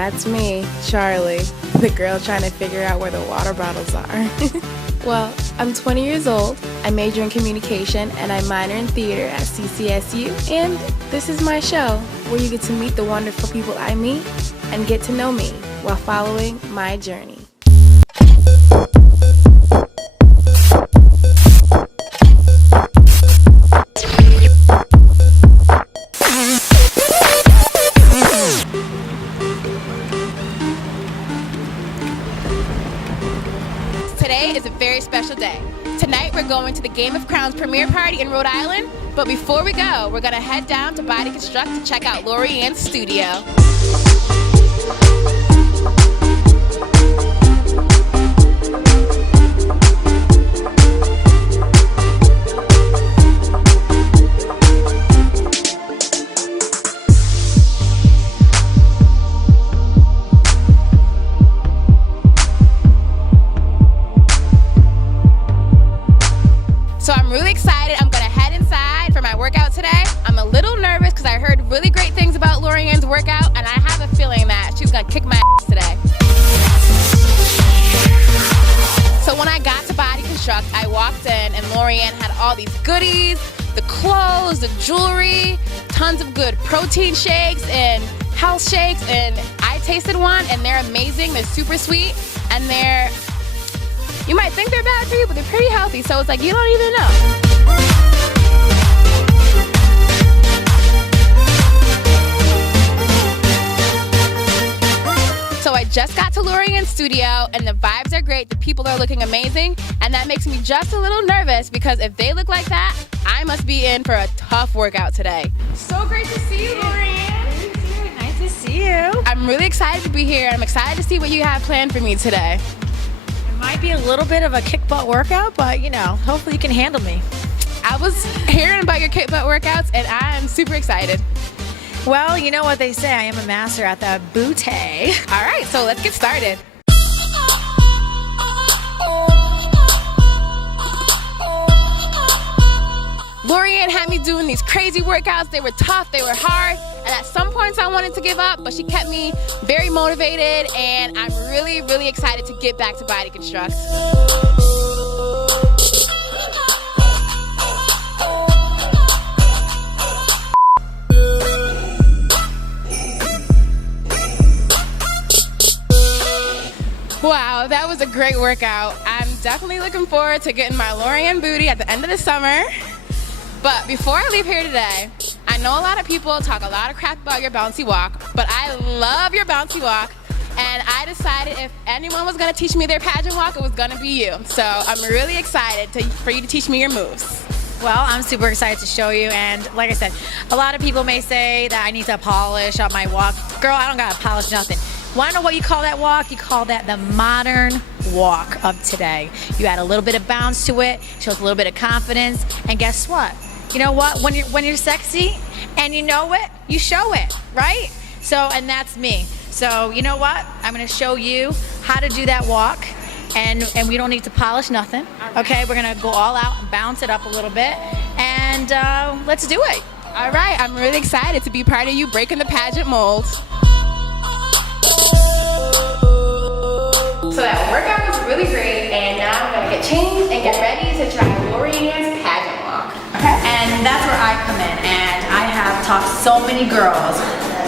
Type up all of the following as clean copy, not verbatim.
That's me, Charlie, the girl trying to figure out where the water bottles are. Well, I'm 20 years old, I major in communication, and I minor in theater at CCSU. And this is my show, where you get to meet the wonderful people I meet and get to know me while following my journey. Today is a very special day. Tonight we're going to the Game of Crowns premiere party in Rhode Island, but before we go, we're gonna head down to Body Construct to check out Lori-Ann's studio. So I'm really excited. I'm gonna head inside for my workout today. I'm a little nervous because I heard really great things about Lori-Ann's workout, and I have a feeling that she's gonna kick my ass today. So when I got to Body Construct, I walked in and Lori-Ann had all these goodies, the clothes, the jewelry, tons of good protein shakes and health shakes, and I tasted one and they're amazing. They're super sweet, and you might think they're bad for you, but they're pretty healthy, so it's like you don't even know. So I just got to Lori-Ann's studio, and the vibes are great, the people are looking amazing, and that makes me just a little nervous because if they look like that, I must be in for a tough workout today. So great to see you, Lori-Ann. Nice to see you. I'm really excited to be here, and I'm excited to see what you have planned for me today. Might be a little bit of a kick butt workout, but you know, hopefully you can handle me. I was hearing about your kick butt workouts and I'm super excited. Well, you know what they say, I am a master at the booty. All right, so let's get started. Lori-Ann had me doing these crazy workouts. They were tough, they were hard, and at some points I wanted to give up, but she kept me very motivated, and I'm really, really excited to get back to Body Construct. Wow, that was a great workout. I'm definitely looking forward to getting my Lori-Ann booty at the end of the summer. But before I leave here today, I know a lot of people talk a lot of crap about your bouncy walk, but I love your bouncy walk, and I decided if anyone was gonna teach me their pageant walk, it was gonna be you. So I'm really excited for you to teach me your moves. Well, I'm super excited to show you, and like I said, a lot of people may say that I need to polish up my walk. Girl, I don't gotta polish nothing. Wanna know what you call that walk? You call that the modern walk of today. You add a little bit of bounce to it, shows a little bit of confidence, and guess what? You know what? When you're sexy and you know it, you show it, right? So, and that's me. So, you know what? I'm gonna show you how to do that walk, and we don't need to polish nothing. Okay, we're gonna go all out and bounce it up a little bit, and let's do it. All right, I'm really excited to be part of you breaking the pageant mold. So that workout was really great, and now I'm gonna get changed and get ready to try Lori-Ann's pageant walk. Okay. And that's where I come in, and I have taught so many girls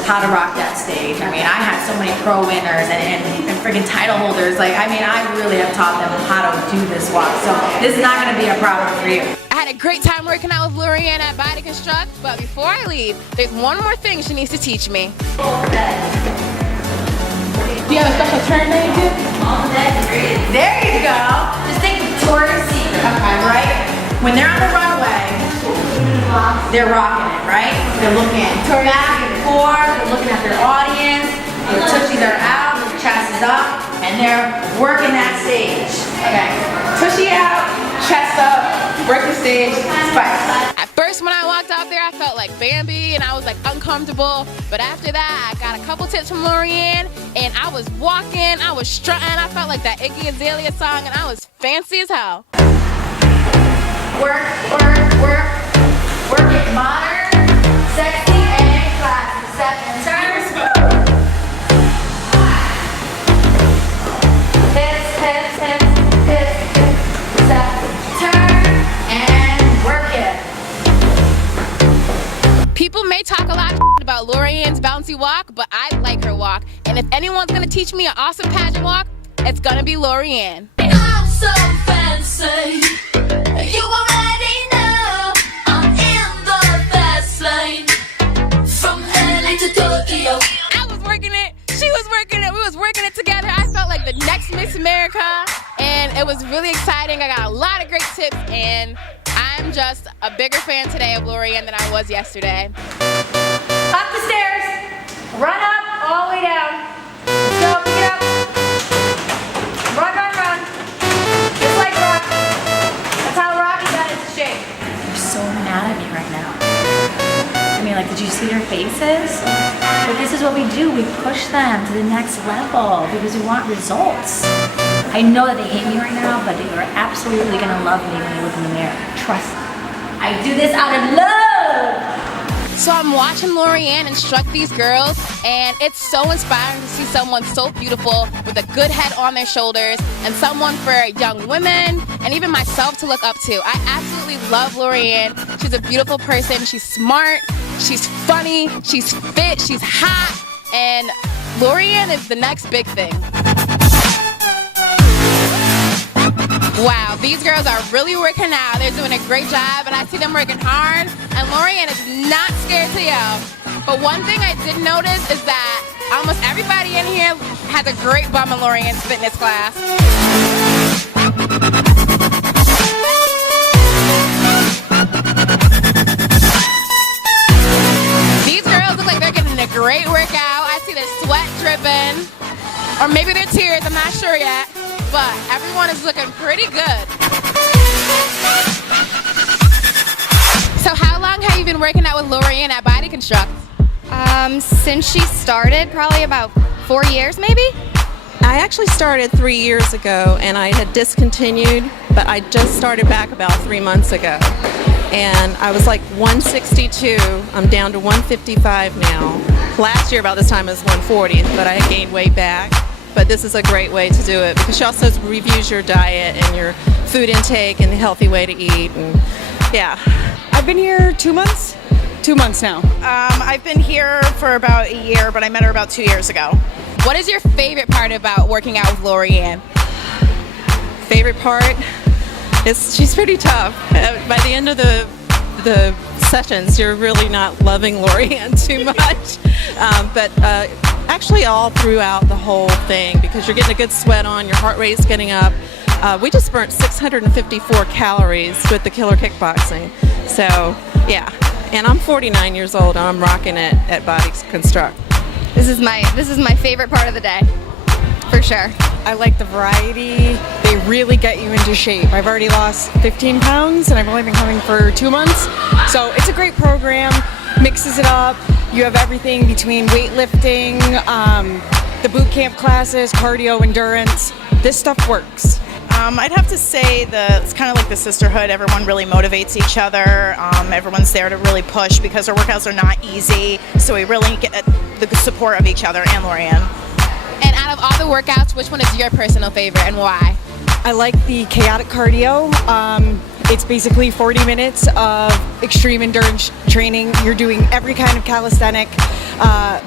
how to rock that stage. I mean, I have so many pro winners and freaking title holders. Like, I mean, I really have taught them how to do this walk, so this is not gonna be a problem for you. I had a great time working out with Lori-Ann at Body Construct, but before I leave, there's one more thing she needs to teach me. Do you have a special turn that you do? There you go. Just think Victoria's Secret, okay, right? When they're on the runway, they're rocking it, right? They're looking back and forth, they're looking at their audience, their tushies are out, their chest is up, and they're working that stage. Okay, Tushy out, chest up, work the stage, spice. At first when I walked out there, I felt like Bambi and I was like uncomfortable, but after that I got a couple tips from Lori-Ann and I was walking, I was strutting, I felt like that Iggy Azalea song, and I was fancy as hell. Work, work, work, work it modern, sexy, and classy. Step and turn. People may talk a lot of about Lori-Ann's bouncy walk, but I like her walk. And if anyone's gonna teach me an awesome pageant walk, it's gonna be Lori-Ann. I'm so fancy, you already know I'm in the fast lane, from LA to Tokyo. I was working it, she was working it, we was working it together. I felt like the next Miss America, and it was really exciting. I got a lot of great tips, and I'm just a bigger fan today of Lori-Ann than I was yesterday. Up the stairs, run up, all the way down. Let's go, pick it up. Run, run, run. Just like rock. That's how Rocky got its shape. They're so mad at me right now. I mean, like, did you see their faces? But this is what we do. We push them to the next level because we want results. I know that they hate me right now, but they are absolutely gonna love me when they look in the mirror. Trust me. I do this out of love. So I'm watching Lori-Ann instruct these girls, and it's so inspiring to see someone so beautiful with a good head on their shoulders, and someone for young women and even myself to look up to. I absolutely love Lori-Ann. She's a beautiful person. She's smart. She's funny. She's fit. She's hot. And Lori-Ann is the next big thing. Wow, these girls are really working out. They're doing a great job, and I see them working hard, and Lori-Ann is not scared to yell. But one thing I did notice is that almost everybody in here has a great bum in Lori-Ann's fitness class. These girls look like they're getting a great workout. I see their sweat dripping, or maybe their tears, I'm not sure yet. But everyone is looking pretty good. So how long have you been working out with Lori-Ann at Body Construct? Since she started, probably about 4 years maybe. I actually started 3 years ago and I had discontinued, but I just started back about 3 months ago. And I was like 162, I'm down to 155 now. Last year about this time I was 140, but I had gained weight back. But this is a great way to do it because she also reviews your diet and your food intake and the healthy way to eat. And yeah. I've been here 2 months. 2 months now. I've been here for about a year, but I met her about 2 years ago. What is your favorite part about working out with Lori-Ann? Favorite part is she's pretty tough. By the end of the sessions, you're really not loving Lori-Ann too much. But actually all throughout the whole thing, because you're getting a good sweat on, your heart rate's getting up. We just burnt 654 calories with the killer kickboxing. So yeah, and I'm 49 years old and I'm rocking it at Body Construct. This is my favorite part of the day, for sure. I like the variety. They really get you into shape. I've already lost 15 pounds and I've only been coming for 2 months. So it's a great program, mixes it up. You have everything between weightlifting, the boot camp classes, cardio, endurance. This stuff works. I'd have to say that it's kind of like the sisterhood. Everyone really motivates each other. Everyone's there to really push because our workouts are not easy. So we really get the support of each other and Lori-Ann. And out of all the workouts, which one is your personal favorite and why? I like the chaotic cardio. It's basically 40 minutes of extreme endurance training. You're doing every kind of calisthenic,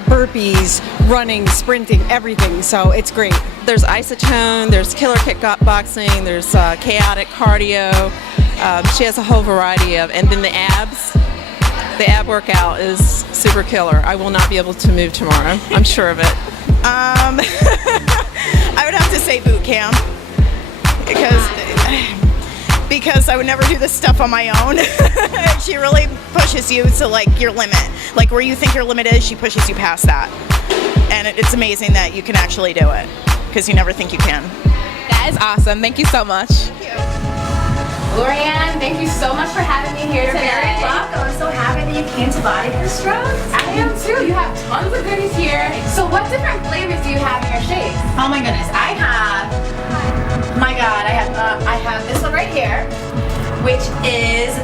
burpees, running, sprinting, everything. So it's great. There's isotone, there's killer kickboxing, there's chaotic cardio. She has a whole variety of, and then the abs. The ab workout is super killer. I will not be able to move tomorrow. I'm sure of it. I would have to say boot camp because I would never do this stuff on my own. She really pushes you to like your limit. Like where you think your limit is, she pushes you past that. And it's amazing that you can actually do it because you never think you can. That is awesome. Thank you so much. Thank you. Lori-Ann, thank you so much for having me here today. You're very welcome. I'm so happy that you came to Body Construct. I am too. You have tons of goodies here. So what different flavors do you have in your shakes? Oh my goodness, I have this one right here, which is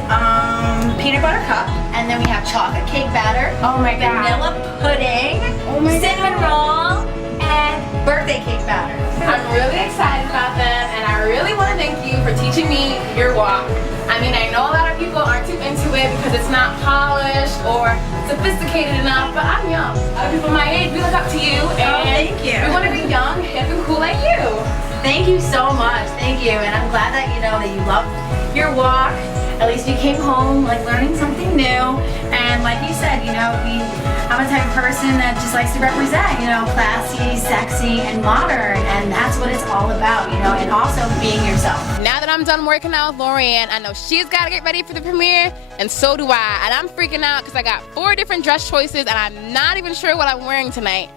peanut butter cup, and then we have chocolate cake batter, Oh my God. vanilla pudding, cinnamon roll, and birthday cake batter. I'm really excited about them, and I really want to to thank you for teaching me your walk. I mean, I know a lot of people aren't too into it because it's not polished or sophisticated enough, but I'm young. A lot of people my age, we look up to you, and thank you. we want to be young, hip, and cool like you. Thank you so much. Thank you. And I'm glad that you know that you love your walk. At least you came home like learning something new. And like you said, you know, I'm a type of person that just likes to represent, you know, classy, sexy, and modern. And that's what it's all about, you know, and also being yourself. Now that I'm done working out with Lori-Ann, I know she's got to get ready for the premiere, and so do I. And I'm freaking out because I got 4 different dress choices, and I'm not even sure what I'm wearing tonight.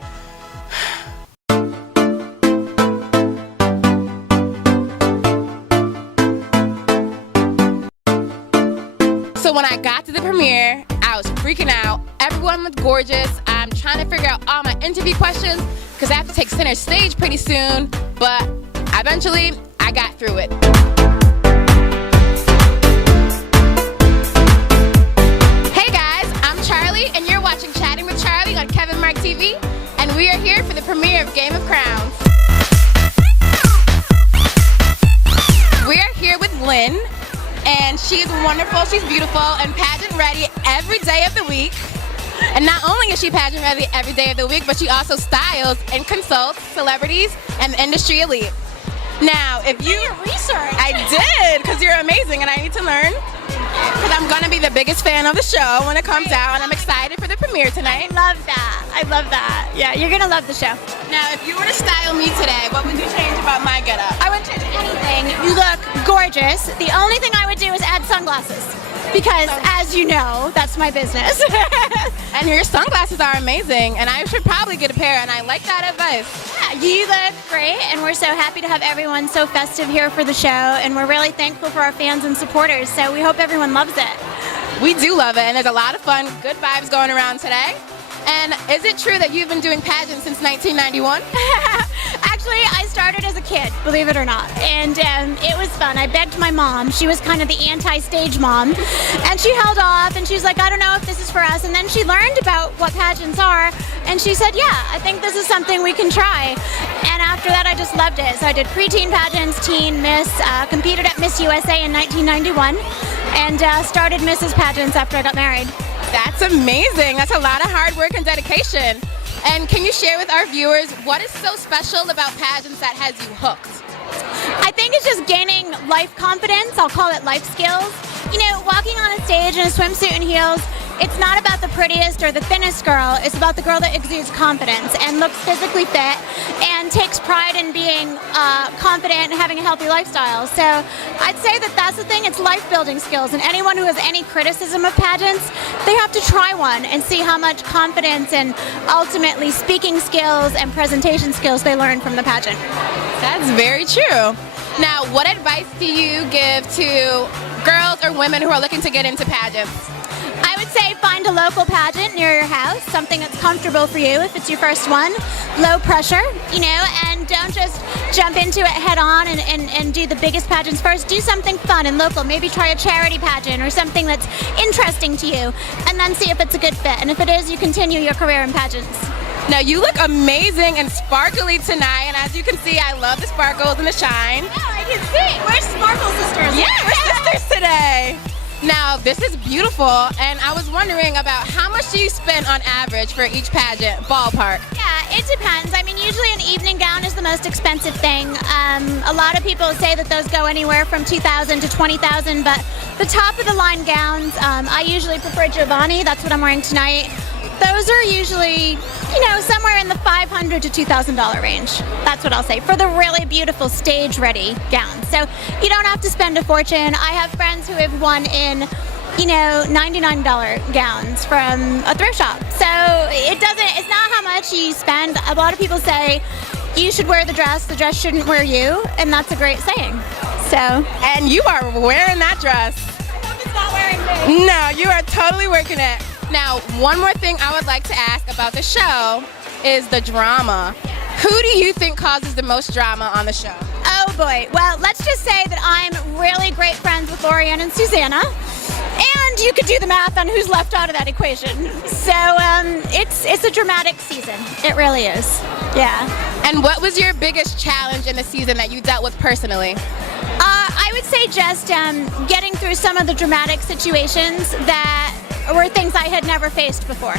So when I got to the premiere, I was freaking out. Everyone was gorgeous. I'm trying to figure out all my interview questions because I have to take center stage pretty soon, but eventually I got through it. Hey guys, I'm Charlie and you're watching Chatting with Charlie on KevinMarcTV, and we are here for the premiere of Game of Crowns. We are here with Lynn. And she's wonderful, she's beautiful, and pageant ready every day of the week. And not only is she pageant ready every day of the week, but she also styles and consults celebrities and the industry elite. Now, if you research. I did, because you're amazing and I need to learn. Because I'm gonna be the biggest fan of the show when it comes out, and I'm excited for the premiere tonight. I love that. I love that. Yeah, you're gonna love the show. Now, if you were to style me today, what would you change about my getup? I wouldn't change anything. You look gorgeous. The only thing I would do is add sunglasses. Because, as you know, that's my business. And your sunglasses are amazing, and I should probably get a pair, and I like that advice. Yeah, you look great, and we're so happy to have everyone so festive here for the show, and we're really thankful for our fans and supporters, so we hope everyone loves it. We do love it, and there's a lot of fun, good vibes going around today. And is it true that you've been doing pageants since 1991? Actually, I started as a kid, believe it or not, and it was fun. I begged my mom. She was kind of the anti-stage mom, and she held off, and she's like, I don't know if this is for us, and then she learned about what pageants are, and she said, yeah, I think this is something we can try. And after that, I just loved it. So I did preteen pageants, teen, Miss, competed at Miss USA in 1991, and started Mrs. Pageants after I got married. That's amazing. That's a lot of hard work and dedication. And can you share with our viewers what is so special about pageants that has you hooked? I think it's just gaining life confidence. I'll call it life skills. You know, walking on a stage in a swimsuit and heels, it's not about the prettiest or the thinnest girl. It's about the girl that exudes confidence and looks physically fit and takes pride in being confident and having a healthy lifestyle. So I'd say that that's the thing. It's life-building skills. And anyone who has any criticism of pageants, they have to try one and see how much confidence and ultimately speaking skills and presentation skills they learn from the pageant. That's very true. Now, what advice do you give to girls or women who are looking to get into pageants? I would say find a local pageant near your house, something that's comfortable for you if it's your first one, low pressure, you know, and don't just jump into it head on and do the biggest pageants first. Do something fun and local. Maybe try a charity pageant or something that's interesting to you, and then see if it's a good fit. And if it is, you continue your career in pageants. Now, you look amazing and sparkly tonight, and as you can see, I love the sparkles and the shine. Yeah, I can see. We're Sparkle Sisters. Yeah, we're sisters today. Now, this is beautiful, and I was wondering about how much do you spend on average for each pageant, ballpark? Yeah, it depends. I mean, usually an evening gown is the most expensive thing. A lot of people say that those go anywhere from $2,000 to $20,000, but the top of the line gowns, I usually prefer Giovanni. That's what I'm wearing tonight. Those are usually, you know, somewhere in the $500 to $2,000 range. That's what I'll say for the really beautiful stage-ready gowns. So you don't have to spend a fortune. I have friends who have won in, you know, $99 gowns from a thrift shop. So it's not how much you spend. A lot of people say you should wear the dress shouldn't wear you, and that's a great saying. So. And you are wearing that dress. I hope it's not wearing me. No, you are totally working it. Now, one more thing I would like to ask about the show is the drama. Who do you think causes the most drama on the show? Oh boy, well, let's just say that I'm really great friends with Lori-Ann and Susanna. And And you could do the math on who's left out of that equation. So it's a dramatic season. It really is. Yeah. And what was your biggest challenge in the season that you dealt with personally? I would say just getting through some of the dramatic situations that were things I had never faced before.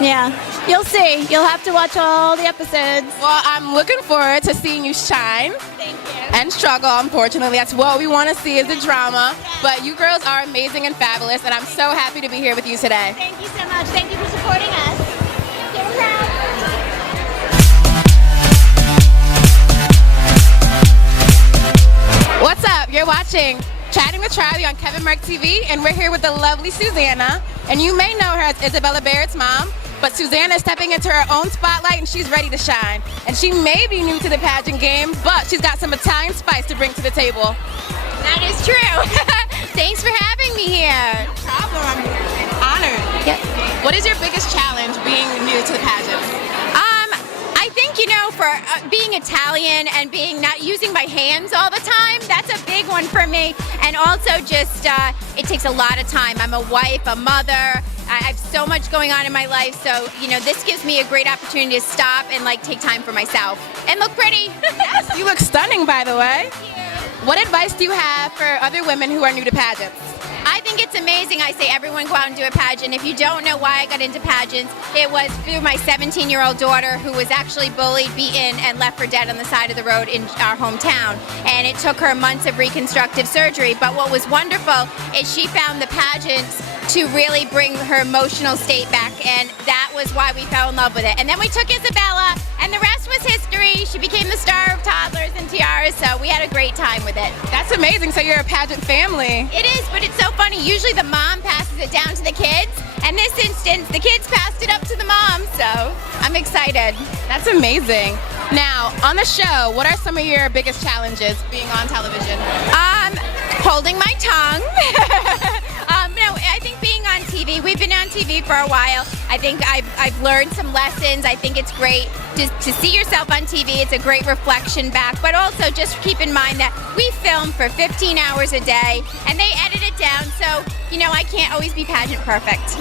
Yeah, you'll see. You'll have to watch all the episodes. Well, I'm looking forward to seeing you shine. Thank you. And struggle, unfortunately. That's what we want to see is the drama. But you girls are amazing and fabulous, and I'm so happy to be here with you today. Thank you so much. Thank you for supporting us. Get around. What's up? You're watching Chatting with Charlie on KevinMarcTV, and we're here with the lovely Susanna. And you may know her as Isabella Barrett's mom, but Susanna is stepping into her own spotlight and she's ready to shine. And she may be new to the pageant game, but she's got some Italian spice to bring to the table. That is true. Thanks for having me here. No problem. I'm honored. Yep. What is your biggest challenge being new to the pageant? I think, for being Italian and being not using my hands all the time, that's a big one for me. And also just, it takes a lot of time. I'm a wife, a mother. I have so much going on in my life. So, this gives me a great opportunity to stop and take time for myself and look pretty. Yes, you look stunning, by the way. Thank you. What advice do you have for other women who are new to pageants? I think it's amazing. I say everyone go out and do a pageant. If you don't know why I got into pageants, it was through my 17-year-old daughter who was actually bullied, beaten, and left for dead on the side of the road in our hometown. And it took her months of reconstructive surgery. But what was wonderful is she found the pageants to really bring her emotional state back, and that was why we fell in love with it. And then we took Isabella, and the rest was history. She became the star of Toddlers and Tiaras, so we had a great time with it. That's amazing. So you're a pageant family. It is, but it's so funny. Usually the mom passes it down to the kids, and this instance, the kids passed it up to the mom, so I'm excited. That's amazing. Now, on the show, what are some of your biggest challenges being on television? Holding my tongue. No, I think being on TV, we've been on TV for a while. I think I've learned some lessons. I think it's great to see yourself on TV. It's a great reflection back, but also just keep in mind that we film for 15 hours a day and they edit it down, so I can't always be pageant perfect.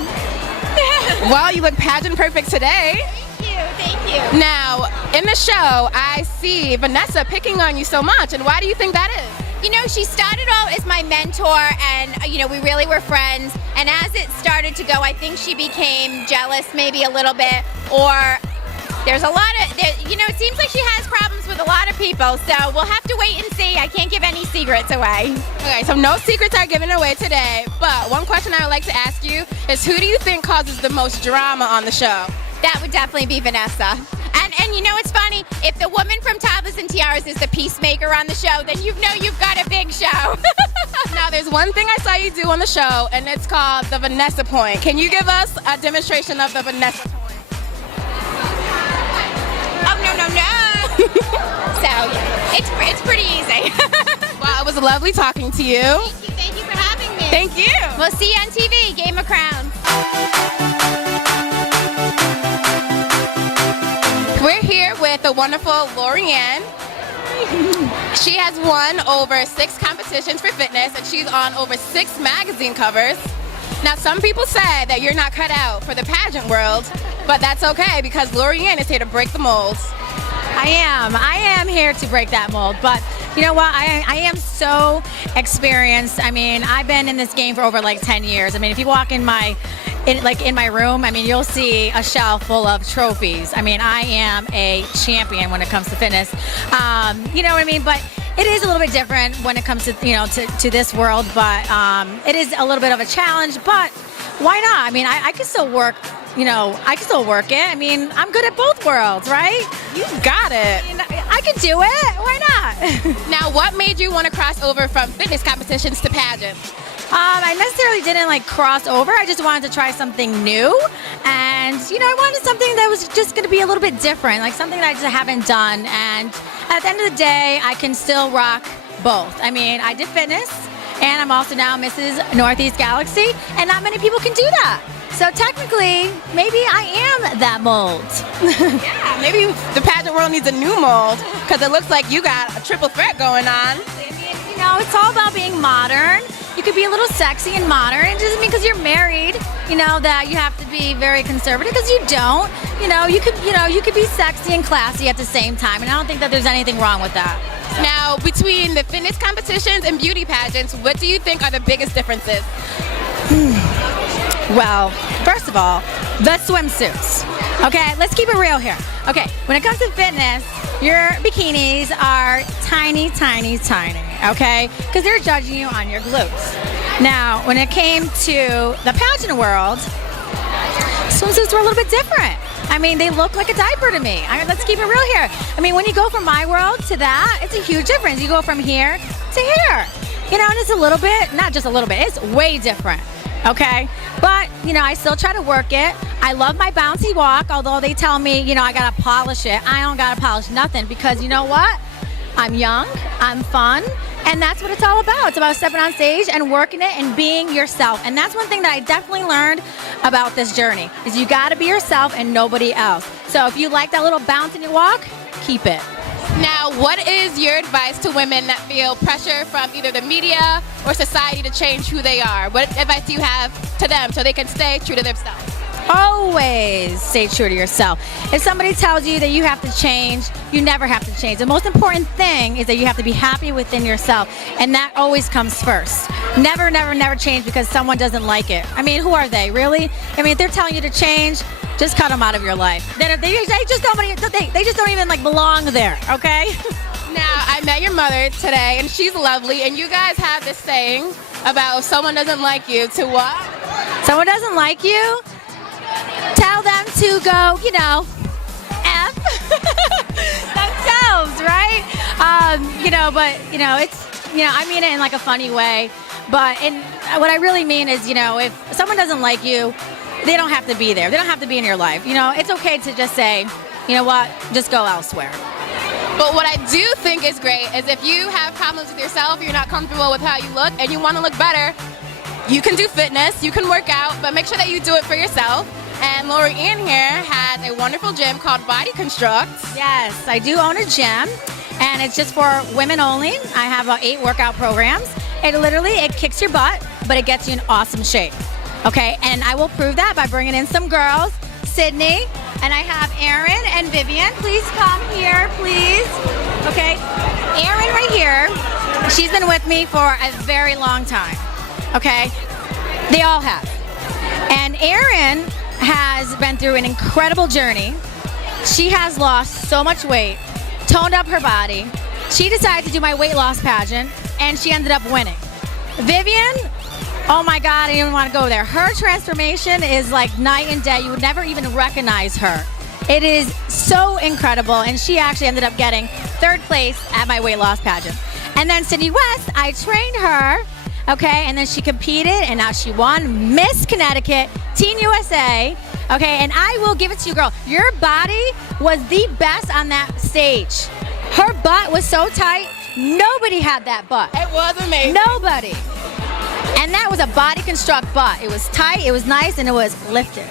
Well, you look pageant perfect today. Thank you. Now, in the show, I see Vanessa picking on you so much, and why do you think that is? She started out as my mentor, and we really were friends, and as it started to go, I think she became jealous maybe a little bit, or there's a lot of, it seems like she has problems with a lot of people, so we'll have to wait and see. I can't give any secrets away. Okay, so no secrets are given away today, but one question I would like to ask you is, who do you think causes the most drama on the show? That would definitely be Vanessa. And it's funny, if the woman from Toddlers and Tiaras is the peacemaker on the show, then you've got a big show. Now, there's one thing I saw you do on the show, and it's called the Vanessa point. Can you give us a demonstration of the Vanessa point? Oh, no. So, yeah, it's pretty easy. Well, it was lovely talking to you. Thank you for having me. Thank you. We'll see you on TV, Game of Crowns. We're here with the wonderful Lori-Ann. She has won over 6 competitions for fitness, and she's on over 6 magazine covers. Now, some people say that you're not cut out for the pageant world, but that's okay because Lori-Ann is here to break the molds. I am here to break that mold, but you know what? I am so experienced. I mean, I've been in this game for over 10 years. I mean, if you walk in my room, I mean, you'll see a shelf full of trophies. I mean, I am a champion when it comes to fitness. You know what I mean? But it is a little bit different when it comes to, to this world, but it is a little bit of a challenge, but why not? I mean, I can still work, I can still work it. I mean, I'm good at both worlds, right? You got it. I can do it. Why not? Now, what made you want to cross over from fitness competitions to pageants? I necessarily didn't cross over. I just wanted to try something new. And, I wanted something that was just going to be a little bit different, something that I just haven't done. And at the end of the day, I can still rock both. I mean, I did fitness, and I'm also now Mrs. Northeast Galaxy, and not many people can do that. So technically, maybe I am that mold. Yeah, maybe the pageant world needs a new mold, because it looks like you got a triple threat going on. I mean, it's all about being modern you could be a little sexy and modern. It doesn't mean because you're married, that you have to be very conservative, because you don't. You could be sexy and classy at the same time, and I don't think that there's anything wrong with that. Now, between the fitness competitions and beauty pageants, what do you think are the biggest differences? Well, first of all, the swimsuits. Okay, let's keep it real here. Okay, when it comes to fitness, your bikinis are tiny, tiny, tiny, okay? Because they're judging you on your glutes. Now, when it came to the pageant world, swimsuits were a little bit different. I mean, they look like a diaper to me. Let's keep it real here. I mean, when you go from my world to that, it's a huge difference. You go from here to here. And it's a little bit, not just a little bit, it's way different. Okay, but I still try to work it. I love my bouncy walk, although they tell me I gotta polish it. I don't gotta polish nothing, because you know what? I'm young, I'm fun, and that's what it's all about. It's about stepping on stage and working it and being yourself. And that's one thing that I definitely learned about this journey, is you gotta be yourself and nobody else. So if you like that little bounce in your walk, keep it. Now, what is your advice to women that feel pressure from either the media or society to change who they are? What advice do you have to them so they can stay true to themselves? Always stay true to yourself. If somebody tells you that you have to change, you never have to change. The most important thing is that you have to be happy within yourself, and that always comes first. Never, never, never change because someone doesn't like it. I mean, who are they, really? I mean, if they're telling you to change, just cut them out of your life. They just don't even belong there, okay? Now, I met your mother today, and she's lovely, and you guys have this saying about if someone doesn't like you, to what? Someone doesn't like you? Tell them to go, F themselves, right? I mean it in a funny way. But what I really mean is, if someone doesn't like you, they don't have to be there. They don't have to be in your life. It's okay to just say, you know what, just go elsewhere. But what I do think is great is if you have problems with yourself, you're not comfortable with how you look, and you want to look better, you can do fitness, you can work out, but make sure that you do it for yourself. And Lori-Ann here has a wonderful gym called Body Construct. Yes, I do own a gym, and it's just for women only. I have 8 workout programs. It kicks your butt, but it gets you in awesome shape. Okay, and I will prove that by bringing in some girls. Sydney, and I have Erin and Vivian. Please come here, please. Okay, Erin right here. She's been with me for a very long time. Okay, they all have. And Erin has been through an incredible journey. She has lost so much weight, toned up her body. She decided to do my weight loss pageant, and she ended up winning. Vivian, oh my God, I didn't even want to go there. Her transformation is like night and day. You would never even recognize her. It is so incredible, and she actually ended up getting 3rd place at my weight loss pageant. And then Sydney West, I trained her, okay, and then she competed, and now she won Miss Connecticut, Teen USA, okay, and I will give it to you, girl. Your body was the best on that stage. Her butt was so tight, nobody had that butt. It was amazing. Nobody. And that was a Body Construct butt. It was tight, it was nice, and it was lifted.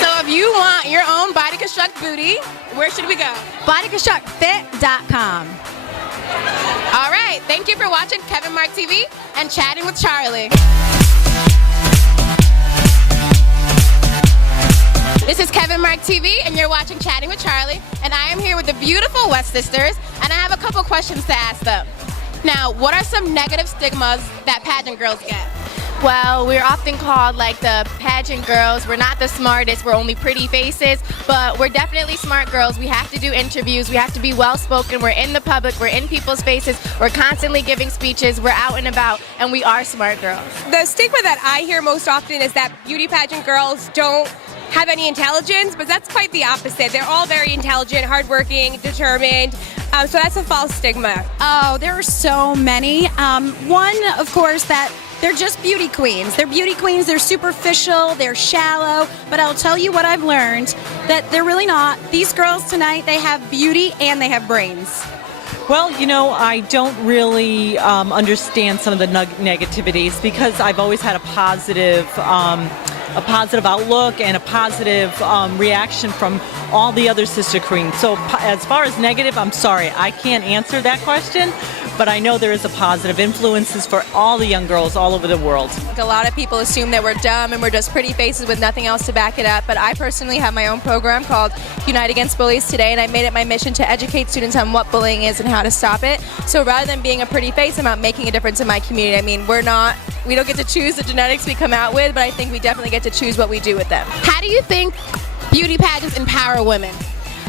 So if you want your own Body Construct booty, where should we go? BodyConstructFit.com. All right, thank you for watching KevinMarcTV and Chatting with Charlie. This is KevinMarcTV, and you're watching Chatting with Charlie, and I am here with the beautiful West sisters, and I have a couple questions to ask them. Now, what are some negative stigmas that pageant girls get? Well, we're often called like the pageant girls. We're not the smartest, we're only pretty faces, but we're definitely smart girls. We have to do interviews, we have to be well-spoken, we're in the public, we're in people's faces, we're constantly giving speeches, we're out and about, and we are smart girls. The stigma that I hear most often is that beauty pageant girls don't have any intelligence, but that's quite the opposite. They're all very intelligent, hardworking, determined. So that's a false stigma. Oh, there are so many. One, of course, that they're just beauty queens. They're beauty queens, they're superficial, they're shallow, but I'll tell you what I've learned, that they're really not. These girls tonight, they have beauty and they have brains. Well, I don't really understand some of the negativities because I've always had a positive outlook and a positive reaction from all the other sister queens. So as far as negative, I'm sorry, I can't answer that question. but I know there is a positive influences for all the young girls all over the world. A lot of people assume that we're dumb and we're just pretty faces with nothing else to back it up, but I personally have my own program called Unite Against Bullies Today, and I made it my mission to educate students on what bullying is and how to stop it. So rather than being a pretty face, I'm about making a difference in my community. I mean, we don't get to choose the genetics we come out with, but I think we definitely get to choose what we do with them. How do you think beauty pageants empower women?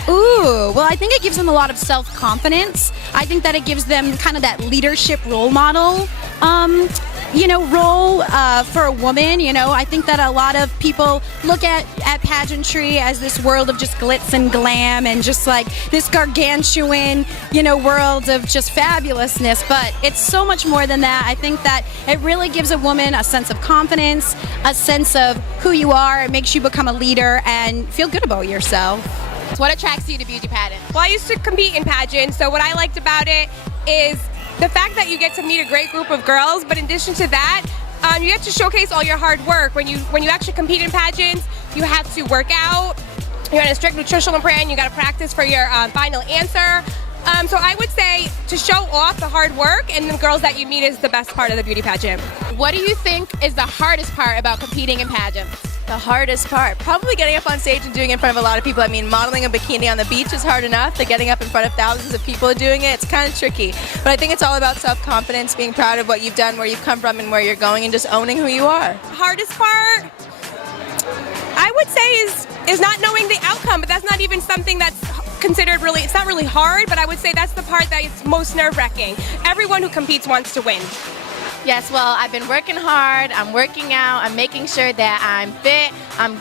Ooh, well, I think it gives them a lot of self-confidence. I think that it gives them kind of that leadership role model, role for a woman. I think that a lot of people look at pageantry as this world of just glitz and glam and just like this gargantuan, world of just fabulousness. But it's so much more than that. I think that it really gives a woman a sense of confidence, a sense of who you are. It makes you become a leader and feel good about yourself. What attracts you to beauty pageants? Well, I used to compete in pageants, so what I liked about it is the fact that you get to meet a great group of girls, but in addition to that, you get to showcase all your hard work. When you actually compete in pageants, you have to work out, you're on a strict nutritional plan, you got to practice for your final answer. So I would say to show off the hard work and the girls that you meet is the best part of the beauty pageant. What do you think is the hardest part about competing in pageants? The hardest part, probably getting up on stage and doing it in front of a lot of people. I mean, modeling a bikini on the beach is hard enough. But getting up in front of thousands of people doing it, it's kind of tricky. But I think it's all about self-confidence, being proud of what you've done, where you've come from, and where you're going, and just owning who you are. Hardest part, I would say, is not knowing the outcome, but that's not even something that's considered really, it's not really hard, but I would say that's the part that is most nerve-wracking. Everyone who competes wants to win. Yes, well, I've been working hard, I'm working out, I'm making sure that I'm fit, I'm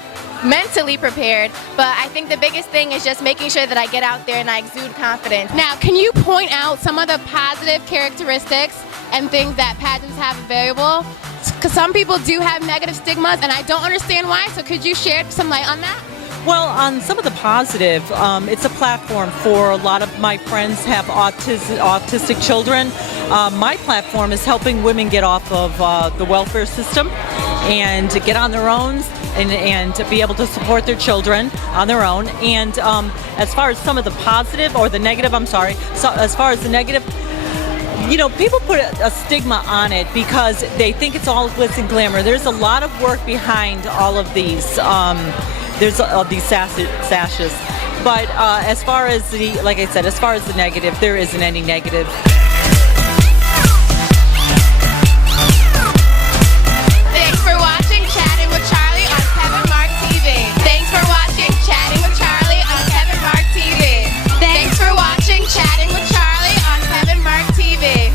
mentally prepared, but I think the biggest thing is just making sure that I get out there and I exude confidence. Now, can you point out some of the positive characteristics and things that pageants have available? Because some people do have negative stigmas, and I don't understand why, so could you shed some light on that? Well, on some of the positive, it's a platform for a lot of my friends have autistic children. My platform is helping women get off of the welfare system and to get on their own and to be able to support their children on their own. And as far as some of the positive, or the negative, I'm sorry, so as far as the negative, people put a stigma on it because they think it's all glitz and glamour. There's a lot of work behind all of these. There's these sashes. But as far as like I said, as far as the negative, there isn't any negative. Thanks for watching Chatting with Charlie on KevinMarcTV. Thanks for watching Chatting with Charlie on KevinMarcTV. Thanks for watching Chatting with Charlie on KevinMarcTV.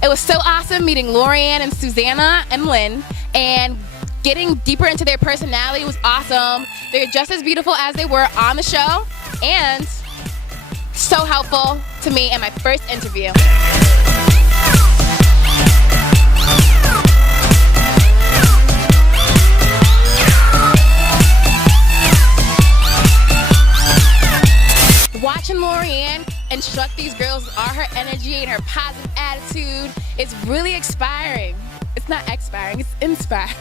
It was so awesome meeting Lori-Ann and Susanna and Lynn, and getting deeper into their personality was awesome. They're just as beautiful as they were on the show, and so helpful to me in my first interview. Watching Lori-Ann instruct these girls with all her energy and her positive attitude is really inspiring. It's not expiring, it's inspiring.